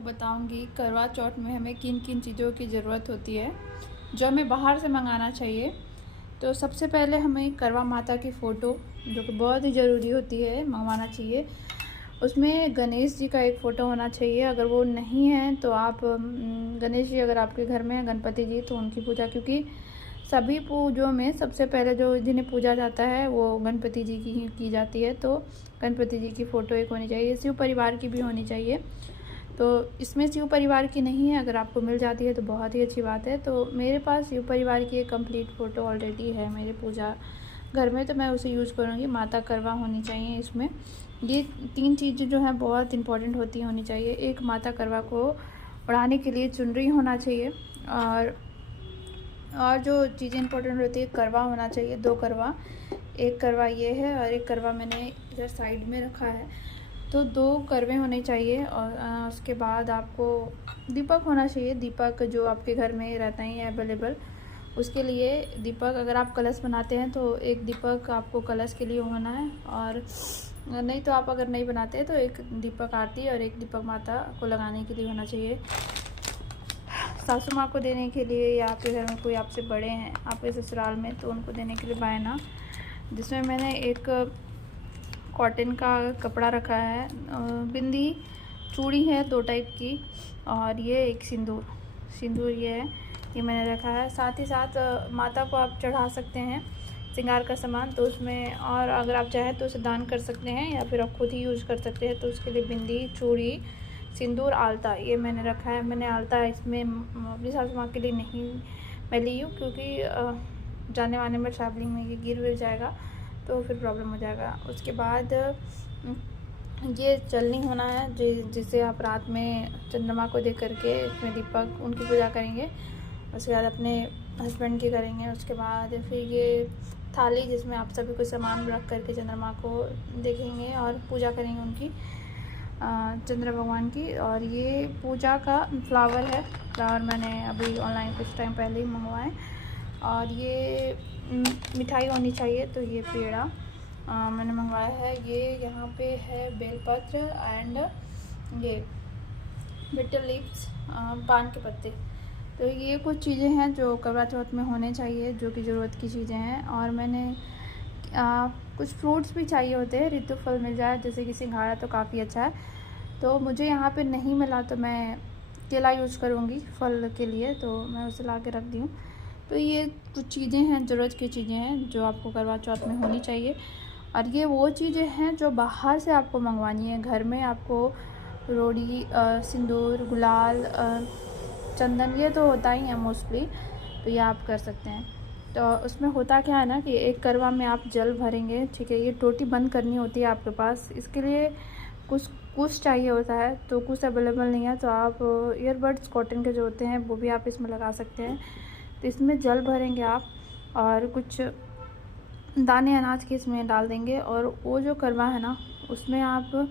आपको बताऊंगी करवा चौथ में हमें किन किन चीज़ों की ज़रूरत होती है जो हमें बाहर से मंगाना चाहिए। तो सबसे पहले हमें करवा माता की फ़ोटो जो कि बहुत ही ज़रूरी होती है मंगवाना चाहिए। उसमें गणेश जी का एक फ़ोटो होना चाहिए। अगर वो नहीं है तो आप गणेश जी अगर आपके घर में है, गणपति जी, तो उनकी पूजा, क्योंकि सभी पूजों में सबसे पहले जो जिन्हें पूजा जाता है वो गणपति जी की जाती है। तो गणपति जी की फ़ोटो एक होनी चाहिए। शिव परिवार की भी होनी चाहिए। तो इसमें शिव परिवार की नहीं है, अगर आपको मिल जाती है तो बहुत ही अच्छी बात है। तो मेरे पास शिव परिवार की एक कंप्लीट फ़ोटो ऑलरेडी है मेरे पूजा घर में, तो मैं उसे यूज़ करूँगी। माता करवा होनी चाहिए इसमें। ये 3 चीज़ें जो हैं बहुत इंपॉर्टेंट होनी चाहिए। एक, माता करवा को उड़ाने के लिए चुनरी होना चाहिए, और जो चीज़ें इंपॉर्टेंट होती है, करवा होना चाहिए, 2 करवा। एक करवा ये है और एक करवा मैंने इधर साइड में रखा है। तो 2 करवे होने चाहिए। और उसके बाद आपको दीपक होना चाहिए। दीपक जो आपके घर में रहता ही है अवेलेबल, उसके लिए दीपक, अगर आप कलश बनाते हैं तो एक दीपक आपको कलश के लिए होना है, और नहीं तो आप अगर नहीं बनाते हैं तो एक दीपक आरती और एक दीपक माता को लगाने के लिए होना चाहिए। सासू माँ को देने के लिए, या आपके घर में कोई आपसे बड़े हैं आपके ससुराल में, तो उनको देने के लिए बायना, जिसमें मैंने एक कॉटन का कपड़ा रखा है। बिंदी, चूड़ी है 2 टाइप की, और ये एक सिंदूर ये है, ये मैंने रखा है। साथ ही साथ माता को आप चढ़ा सकते हैं श्रृंगार का सामान, तो उसमें, और अगर आप चाहें तो उसे दान कर सकते हैं या फिर आप खुद ही यूज़ कर सकते हैं। तो उसके लिए बिंदी, चूड़ी, सिंदूर, आलता, ये मैंने रखा है। मैंने आलता इसमें अपनी सासू माँ के लिए नहीं मैं ली हूँ, क्योंकि जाने वाने में ट्रैवलिंग में ये गिर जाएगा तो फिर प्रॉब्लम हो जाएगा। उसके बाद ये चलनी होना है, जिसे आप रात में चंद्रमा को देख करके इसमें दीपक उनकी पूजा करेंगे। उसके बाद अपने हस्बैंड की करेंगे। उसके बाद फिर ये थाली, जिसमें आप सभी कुछ सामान रख करके चंद्रमा को देखेंगे और पूजा करेंगे उनकी, चंद्र भगवान की। और ये पूजा का फ्लावर है। फ्लावर मैंने अभी ऑनलाइन कुछ टाइम पहले ही मंगवाए। और ये मिठाई होनी चाहिए, तो ये पेड़ा मैंने मंगवाया है। ये यहाँ पे है बेलपत्र एंड ये बिटर लीव्स, पान के पत्ते। तो ये कुछ चीज़ें हैं जो करवा चौथ में होने चाहिए, जो कि ज़रूरत की चीज़ें हैं। और मैंने कुछ फ्रूट्स भी चाहिए होते हैं, ऋतु फल मिल जाए, जैसे कि सिंघाड़ा, तो काफ़ी अच्छा है। तो मुझे यहाँ पे नहीं मिला तो मैं केला यूज़ करूँगी फल के लिए, तो मैं उसे ला के रख दी हूँ। तो ये कुछ चीज़ें हैं, ज़रूरत की चीज़ें हैं जो आपको करवा चौथ में होनी चाहिए। और ये वो चीज़ें हैं जो बाहर से आपको मंगवानी है। घर में आपको रोड़ी, सिंदूर, गुलाल, चंदन, ये तो होता ही है मोस्टली, तो ये आप कर सकते हैं। तो उसमें होता क्या है ना कि एक करवा में आप जल भरेंगे, ठीक है। ये टोटी बंद करनी होती है आपके पास, इसके लिए कुछ चाहिए होता है, तो कुछ अवेलेबल नहीं है, तो आप ईयरबड्स कॉटन के जो होते हैं वो भी आप इसमें लगा सकते हैं। तो इसमें जल भरेंगे आप, और कुछ दाने अनाज के इसमें डाल देंगे, और वो जो करवा है ना, उसमें आप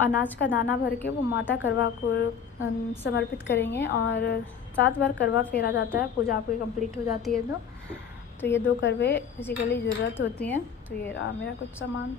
अनाज का दाना भर के वो माता करवा को समर्पित करेंगे। और 7 बार करवा फेरा जाता है, पूजा आपकी कंप्लीट हो जाती है। तो ये 2 करवे बेसिकली ज़रूरत होती हैं। तो ये रहा मेरा कुछ सामान।